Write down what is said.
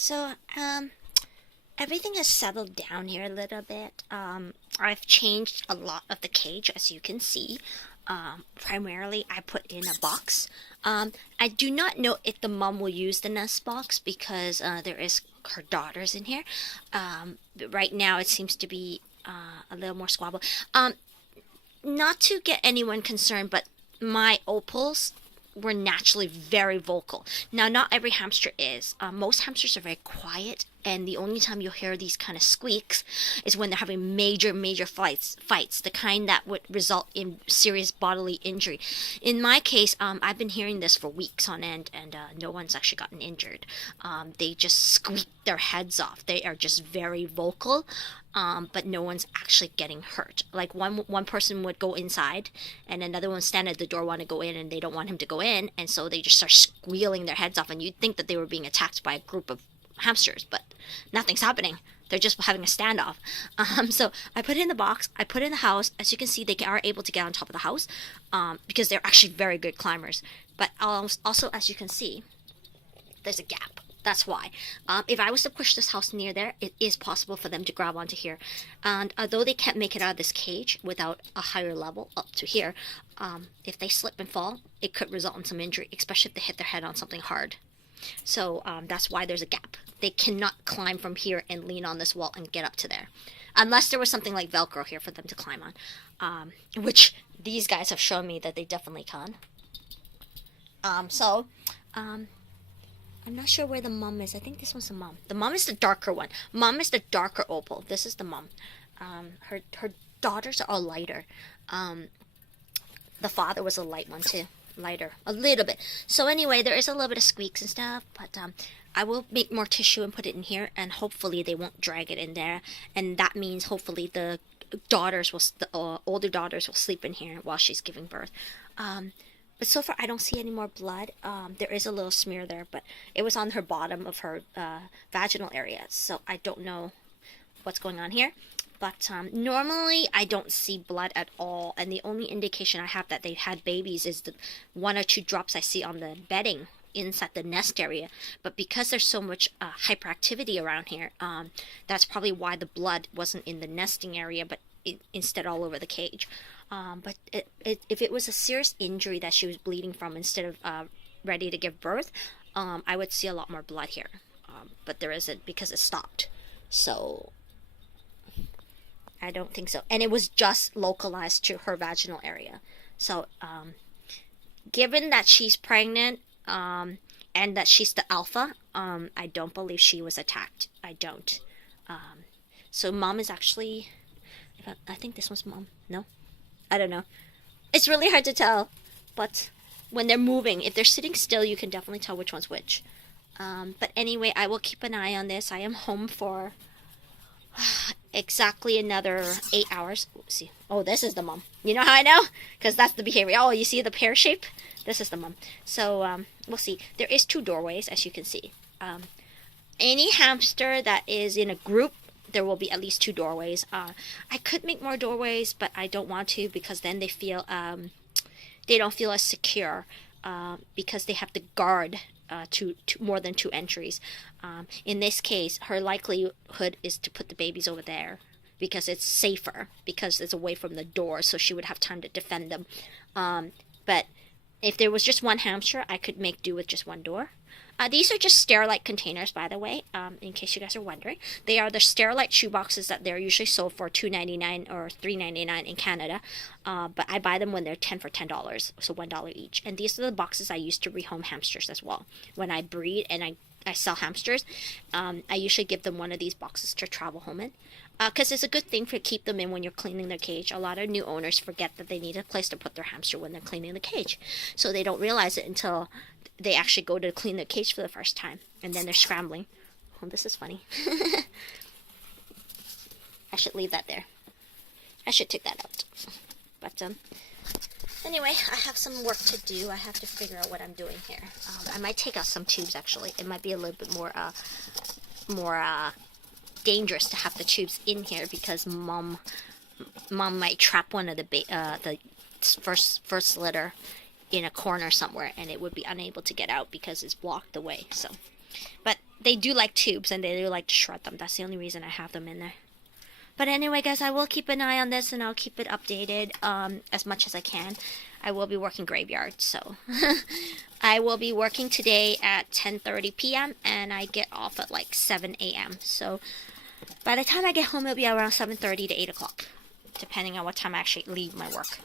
So, everything has settled down here a little bit. I've changed a lot of the cage, as you can see. Primarily, I put in a box. I do not know if the mom will use the nest box because there is her daughters in here. But right now, it seems to be a little more squabble. Not to get anyone concerned, but my opals were naturally very vocal. Now, not every hamster is. Most hamsters are very quiet, and the only time you'll hear these kind of squeaks is when they're having major fights, the kind that would result in serious bodily injury. In my case, I've been hearing this for weeks on end, and no one's actually gotten injured. They just squeak their heads off. They are just very vocal. But no one's actually getting hurt. Like one person would go inside, and another one stand at the door, want to go in, and they don't want him to go in, and so they just start squealing their heads off, and you'd think that they were being attacked by a group of hamsters, but nothing's happening. They're just having a standoff. So I put it in the box. I put it in the house. As you can see, they are able to get on top of the house because they're actually very good climbers. But also, as you can see, there's a gap. That's why. If I was to push this house near there, it is possible for them to grab onto here. And although they can't make it out of this cage without a higher level up to here, if they slip and fall, it could result in some injury, especially if they hit their head on something hard. So that's why there's a gap. They cannot climb from here and lean on this wall and get up to there. Unless there was something like Velcro here for them to climb on. Which these guys have shown me that they definitely can. I'm not sure where the mom is. I think this one's the mom. The mom is the darker one. Mom is the darker opal. This is the mom. Her daughters are all lighter. The father was a light one too. Lighter. A little bit. So anyway, there is a little bit of squeaks and stuff. But I will make more tissue and put it in here. And hopefully they won't drag it in there. And that means hopefully the older daughters will sleep in here while she's giving birth. But so far, I don't see any more blood. There is a little smear there, but it was on her bottom of her vaginal area. So I don't know what's going on here. But normally, I don't see blood at all. And the only indication I have that they've had babies is the one or two drops I see on the bedding inside the nest area. But because there's so much hyperactivity around here, that's probably why the blood wasn't in the nesting area, but instead all over the cage. But if it was a serious injury that she was bleeding from instead of ready to give birth, I would see a lot more blood here. But there isn't because it stopped. So I don't think so. And it was just localized to her vaginal area. So given that she's pregnant and that she's the alpha, I don't believe she was attacked. I don't. So mom is actually... I think this one's mom. No? I don't know. It's really hard to tell. But when they're moving, if they're sitting still, you can definitely tell which one's which. But anyway, I will keep an eye on this. I am home for exactly another 8 hours. Let's see. Oh, this is the mom. You know how I know? Because that's the behavior. Oh, you see the pear shape? This is the mom. So, we'll see. There is 2 doorways, as you can see. Any hamster that is in a group, there will be at least 2 doorways. I could make more doorways, but I don't want to because then they feel they don't feel as secure because they have to guard to more than 2 entries. In this case, her likelihood is to put the babies over there because it's safer because it's away from the door, so she would have time to defend them. But if there was just one hamster, I could make do with just 1 door. These are just Sterilite containers, by the way, in case you guys are wondering. They are the Sterilite shoe boxes that they're usually sold for $2.99 or $3.99 in Canada. But I buy them when they're 10 for $10, so $1 each. And these are the boxes I use to rehome hamsters as well. When I breed and I sell hamsters, I usually give them one of these boxes to travel home in. Because it's a good thing to keep them in when you're cleaning their cage. A lot of new owners forget that they need a place to put their hamster when they're cleaning the cage. So they don't realize it until they actually go to clean the cage for the first time. And then they're scrambling. Oh, this is funny. I should leave that there. I should take that out. But, anyway, I have some work to do. I have to figure out what I'm doing here. I might take out some tubes, actually. It might be a little bit more dangerous to have the tubes in here because mom might trap one of the first litter in a corner somewhere and it would be unable to get out because it's blocked away. So, but they do like tubes and they do like to shred them. That's the only reason I have them in there. But anyway, guys, I will keep an eye on this and I'll keep it updated as much as I can. I will be working graveyard, so I will be working today at 10:30 p.m. and I get off at like 7 a.m. So by the time I get home, it'll be around 7:30 to 8 o'clock, depending on what time I actually leave my work.